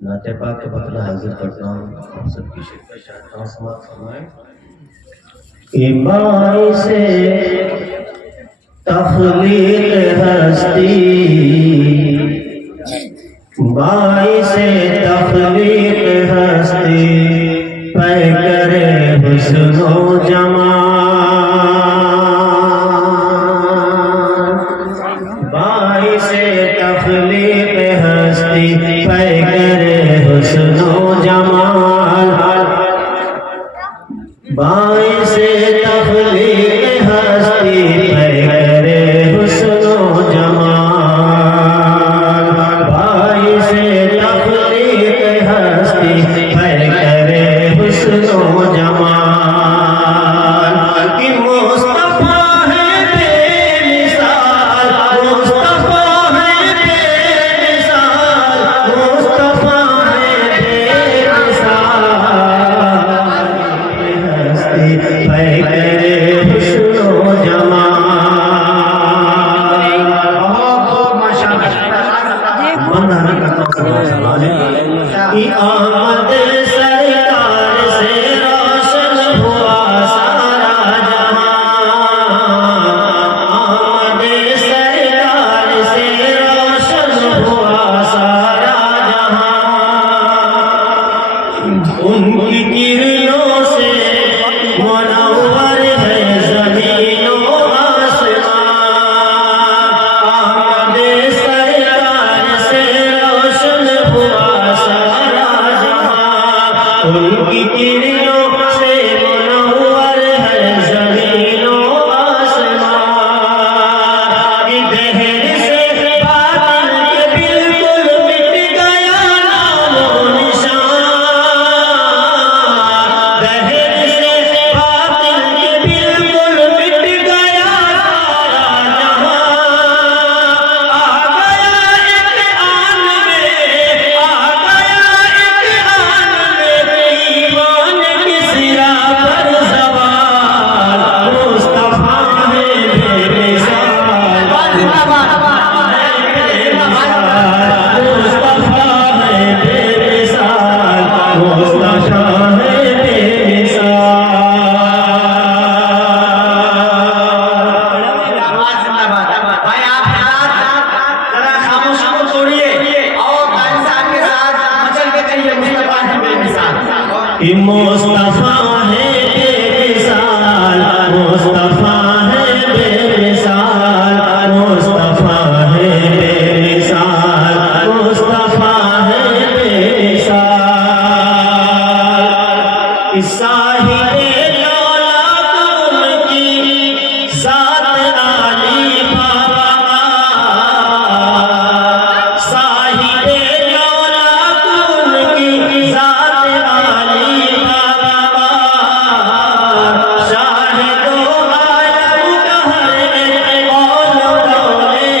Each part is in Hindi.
नाते पाक के बदला हाजिर करता हूँ, आप सबकी शिरकत चाहता हूँ। समाअत फरमाएं। बाइसे तख्लीक हस्ती, बाइसे तख्लीक हस्ती, पैकरे हुस्नो जमाल। बाइसे तख्लीक हस्ती, पैकरे हुस्नो जमाल। बाइसे तख्लीक हस्ती, पैकरे हुस्नो जमाल। बाइसे तख्लीक हस्ती, पैकरे हुस्नो जमाल। कि मुस्तफा है बेमिसाल, मुस्तफा है बेमिसाल, मुस्तफा है बेमिसाल। पैकरे हुस्नो जमाल। बहुत माशाअल्लाह। बंदा करता कि आमद सरकार से रोशन हुआ सारा जहां। आमद सरकार से रोशन हुआ सारा जहां। उनकी किरणों से मुनव्वर है ज़मीनो आसमान। आमद सरकार से रोशन हुआ सारा जहां। उनकी किरणों से मुनव्वर है ज़मीनो आसमान। कि दहर से बातिल के बिल्कुल मिट गया नामो निशान। दहर से बातिल के बिल्कुल मिट गया सारा जहां। आ गया एक आन में, आ गया एक आन में, ईमान की सिरा पर सवाल। मुस्तफा है बेमिसाल, मुस्तफा है बेमिसाल, मुस्तफा है बेमिसाल, मुस्तफा है भाई आप जरा खामोशी को तोड़िए और तालिबान के साथ मचल के कहिए मुस्तफा है बेमिसाल। कि मुस्तफा है बेमिसाल, मुस्तफा है बेमिसाल, मुस्तफा है बेमिसाल, मुस्तफा है बेमिसाल। कि साहिबे दौलत उनकी ज़ात आली बाबा। साहिबे दौलत उनकी ज़ात आली बाबा। शाहिदो आलम का हर एक कौल कौले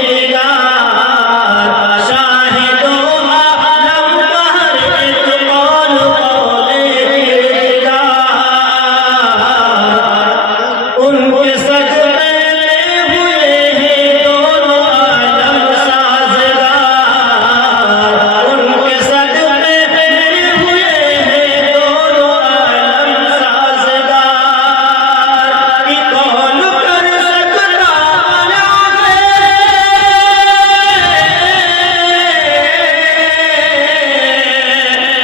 किरदार। शाहिदो आलम का हर एक कौल कौले किरदार। उनके सजदे में हुए हैं दोनों आलम साज़गार। उनके सजदे में हुए हैं दोनों आलम साज़गार। कि कौन कर सकता बना है,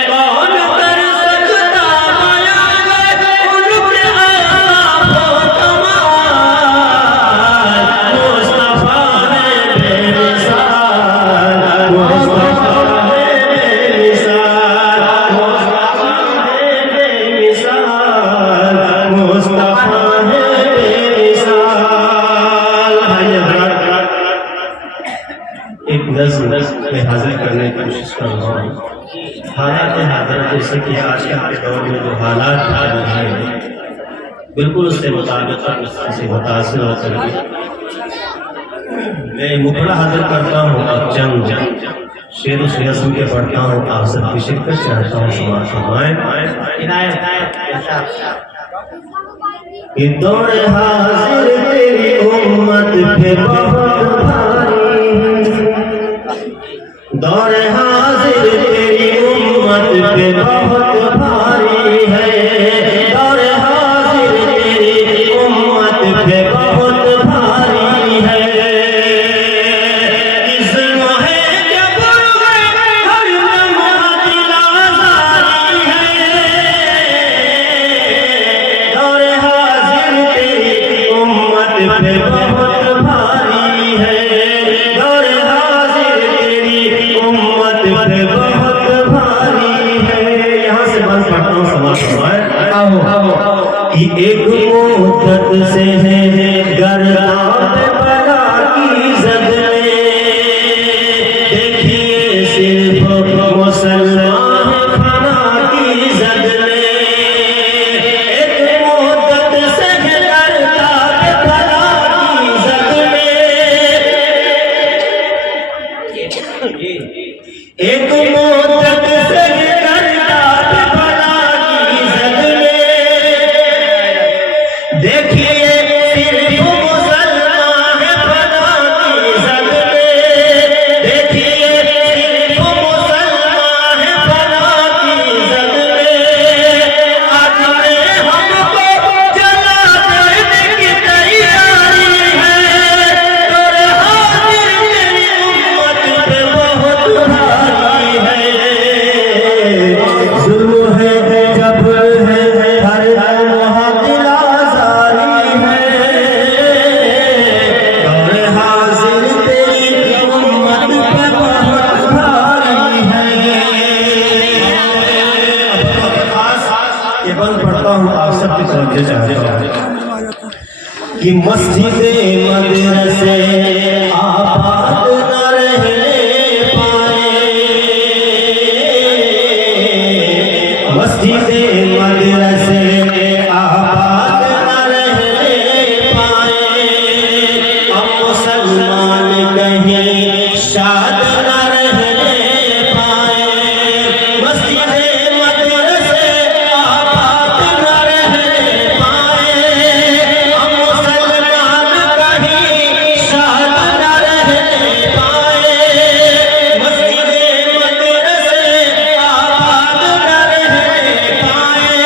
कौन कर सकता बना है उनके आलाओ कमाल। मुस्तफा है बेमिसाल, मुस्तफा है बेमिसाल, मुस्तफा है बेमिसाल, मुस्तफा है बेमिसाल। भाई हज़रात, एक नज़्म में हाजिर करने की कोशिश कर रहा हूँ। हालात हाज़िर जैसे कि आजकल के दौर में जो हालात जारी हैं, बिल्कुल उससे मुताबिक से मुतासिर होकर के मैं मुखड़ा हाजिर करता हूँ और चंद शेर उस नज़्म के पढ़ता हूँ। आप सबकी शिरकत चाहता हूँ। समाअत फरमाएं। कि दौड़ हाजिर तेरी उम्मत पे बहुत भारी, दौड़ हाजिर तेरी कि एक मुद्दत से है गर्दान बला की जद में, देखिए सिर्फ मुसलमान फना की जद में। एक मुद्दत से है गर्दान बला की जद में, एक मुद्दत से है गर्दान बला की जद में, देखिए सिर्फ मुसलमान फना की जद में, देखिए सिर्फ मुसलमान फना की जद में। आज में हमको जला देने की तैयारी है, और हाजिर तेरी उम्मत पे बहुत भारी है। जुल्म है जब है हर लम्हा दिल आज़ारी है, और हाजिर तेरी उम्मत पे बहुत भारी है। ये बंद पढ़ता हूँ, आप सबकी तवज्जो चाहता हूँ कि मस्जिदे मदरसे आबाद न रहने पाए, मस्जिदे मदरसे आबाद न रहने पाए। हम मुसलमान कहीं शाद न रहने पाए, मस्जिदे मदरसे आबाद न रहने पाए। हम मुसलमान कहीं शाद न रहने पाए, मस्जिदे मदरसे आबाद न रहने पाए।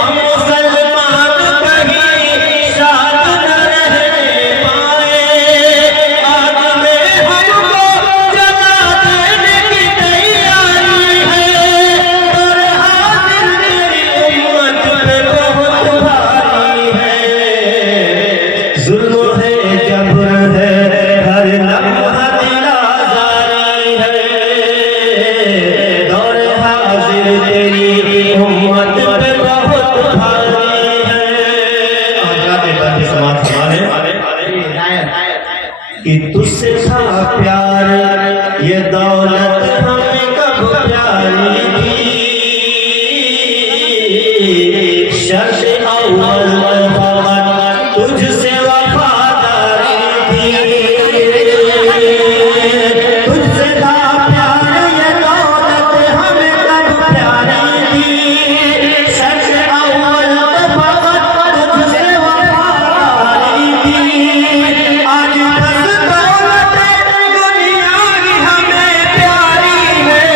हम मुसलमान कहीं शाद न रहने पाए। आज में हमको जला देने की तैयारी है, और हाजिर तेरी उम्मत पे बहुत भारी है। जुल्म है जबर है हर लम्हा दिल आज़ारी है, दौर हाजिर तेरी उम्मत पे बहुत भारी है। समाज हमारे कि तुझसे था प्यार ये दौलत हमें कब प्यारी थी, शर्त अव्वल फकत तुझसे वफादारी थी। तुझसे था प्यार ये दौलत हमें कब प्यारी थी, शर्त अव्वल फकत तुझसे वफादारी थी। आज बस दौलत दुनिया की हमें प्यारी है,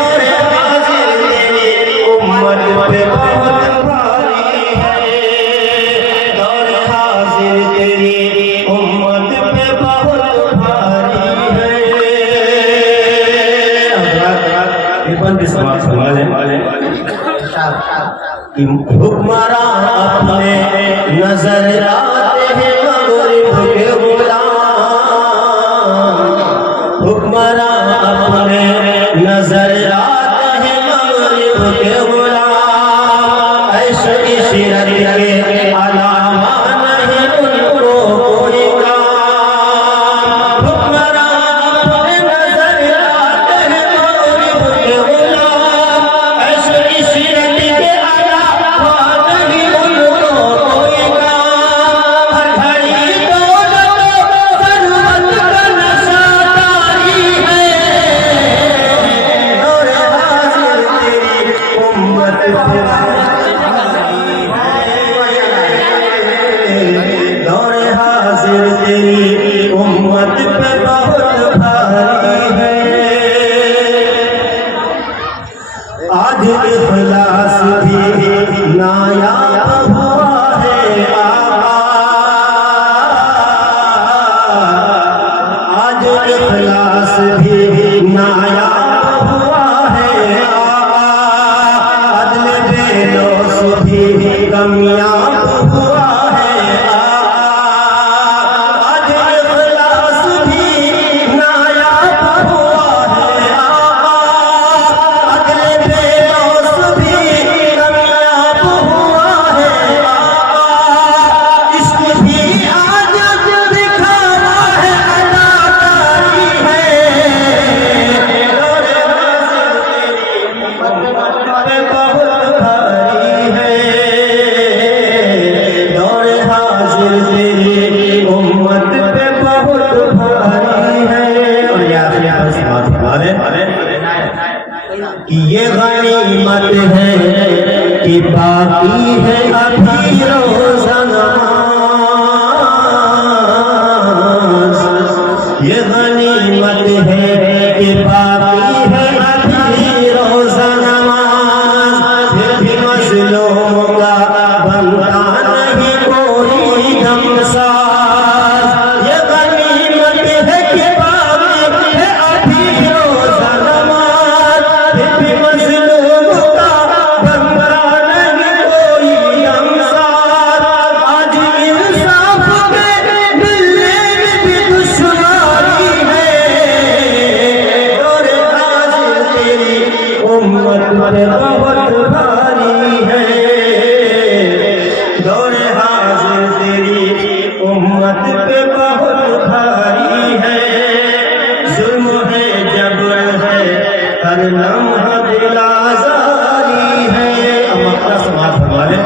और हाजिर तेरी उम्मत पे बहुत भारी है, और हाजिर तेरी उम्मत पे बहुत भारी है। ये बंद समाज वाले कि हुक्मरान अपने नजर आते हैं मगरिब के गुलाम, हुक्मरान अपने नजर आते हैं मगरिब के गुलाम। ऐशो इशरत के अलावा नहीं उनको कोई काम, हुक्मरान अपने नजर आते हैं मगरिब के गुलाम। ऐशो इशरत के अलावा नहीं उनको कोई काम, हर घड़ी दौलत ज़रूरत का नशा तारी है, और हाजिर तेरी उम्मत पे दौर हाजिर तेरी उम्मत पे बहुत भारी है। आज इखलास भी नायाब हुआ है आका, आज इखलास भी नायाब हुआ है आका, अदल बेलोस भी कामयाब हुआ है आका। आज इखलास भी नायाब हुआ है आका, अदल बेलोस भी कि ये गनीमत है कि बाकी है अभी रोज़ा नमाज़। ये गनीमत है कि बाकी है अभी रोज़ा नमाज़। फिर भी मज़लूम का बनता नहीं कोई गमसार। ये गनीमत है कि बाकी है अभी रोज़ा नमाज़। फिर भी मज़लूम का बनता नहीं कोई गमसार। आज इंसाफ पे मिलने में भी दुश्वारी है। और आज तेरी उम्मत पे बहुत भारी है। दौरे हाजिर तेरी उम्मत पे बहुत भारी है। जुल्म है, जबर है, हर लम्हा दिल आज़ारी है। अब अपना समाज हमारे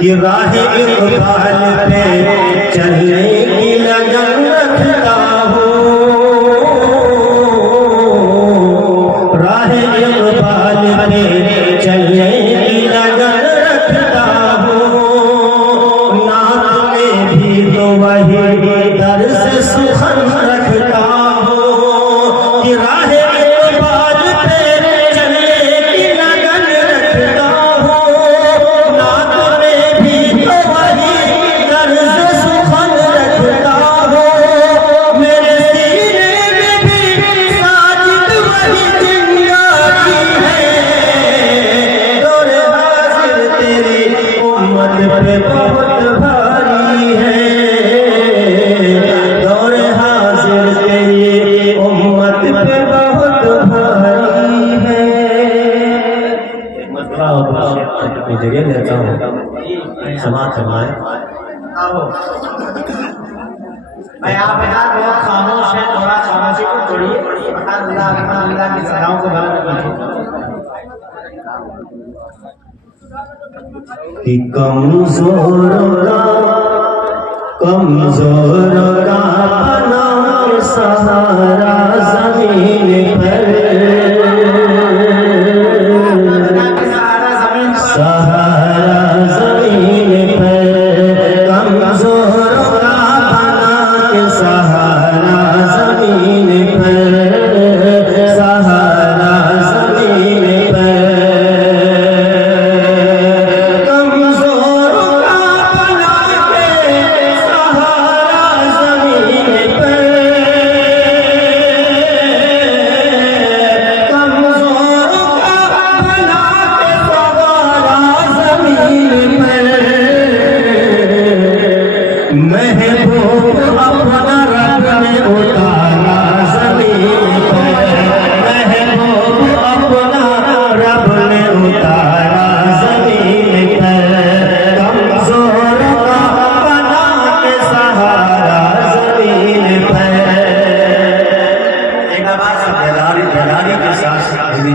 कि राह इक़बाल पे चलने की लगन रखता हूँ। राह इक़बाल पे चलने की लगन रखता हूँ। नात में भी तो वही दर्स सुखन रखता हूँ कि राह इक़बाल पे चलने की लगन रखता हूँ। नात में भी तो वही दर्स सुखन रखता हूँ। मेरे सीने में भी साजिद वही चिंगारी है। दौरे हाजिर तेरी उम्मत पे बहुत भारी है। दौरे हाजिर तेरी उम्मत पे बहुत भारी है। अपनी जगह लेता हूँ, समाज फरमाए। भाई आप यहाँ बहुत खामोश है, थोड़ा खामोशी को तोड़िए। अल्लाह अल्लाह की सदाओं को बुलंद कीजिए। कि कमजोरों का बना सहारा जमीन पर। सहारा जमीन पर कमजोरों का बना के सहारा जमीन पर। सहारा जमीन पर कमजोरों का बना के सहारा जमीन पर। कमजोरों का बना के सहारा जमीन पर। महबूब अपना रब ने उतारा जमीन पर। महबूब अपना रब ने उतारा जमीन पर। कमजोरों का बना के सहारा जमीन पर। एक बार दलाली के साथ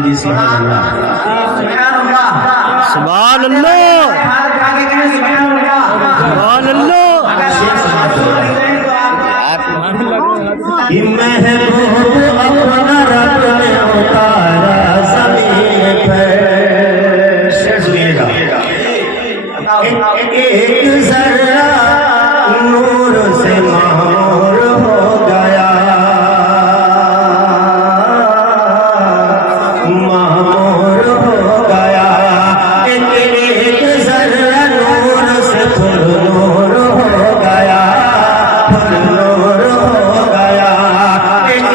जी सुभान अल्लाह। सुभान अल्लाह, सुभान अल्लाह। कि महबूब अपना रब ने उतारा जमीन पर। शेर सुनिएगा। एक जर्रा नूर से मामूर हो गया। मामूर हो गया। एक जर्रा नूर से फुल नूर हो गया। फुल नूर हो गया। एक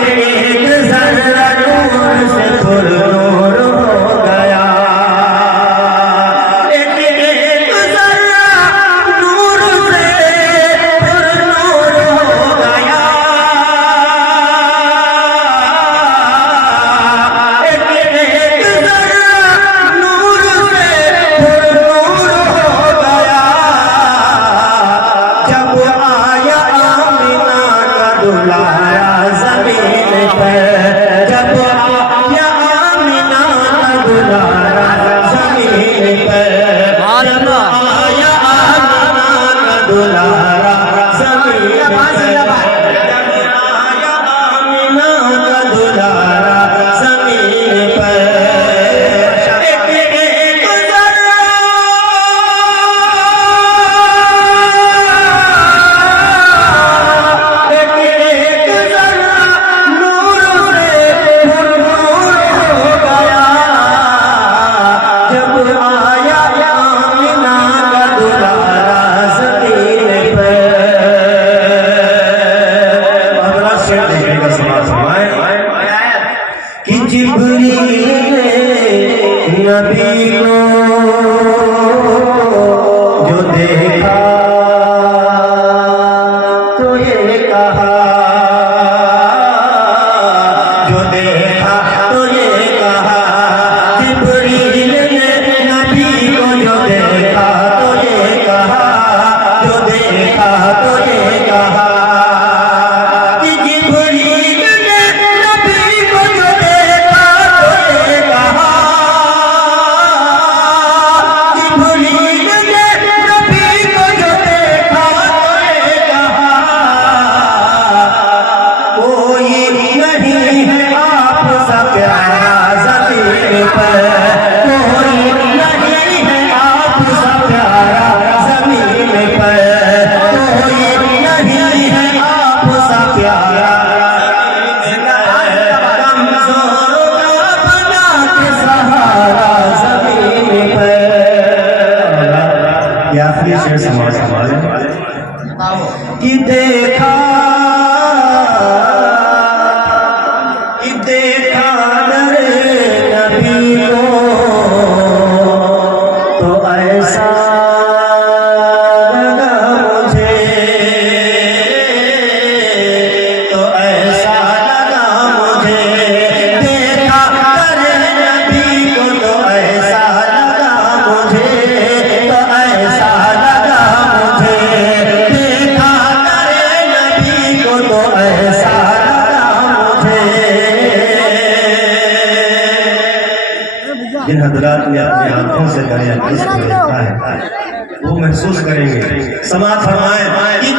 नबी को जो देखा तो ये कहा, जो देखा तो ये कहा, जिब्रील ने नबी को जो देखा तो ये कहा, जो देखा तो ये कहा कि जिब्रील ने नबी को जो देखा तो ये कहा, जिब्रील ने नबी को जो देखा तो ये कहा, कोई नहीं है आपसा प्यारा ज़मीन पर, कोई नहीं है आपसा प्यारा ज़मीन पर, कोई नहीं है आपसा प्यारा कमज़ोरों का बना के सहारा ज़मीन पर। ये आखिरी शेर समाज कि देखा दर नबी को तो ऐसा लगा मुझे, तो ऐसा लगा मुझे, देखा दर नबी को तो ऐसा लगा मुझे, तो ऐसा लगा मुझे, देखा दर नबी को तो ऐसा लगा मुझे। जिन हजरात ने अपनी आंखों से दरिया इश्क देखा है वो महसूस करेंगे। समाज फरमाए कि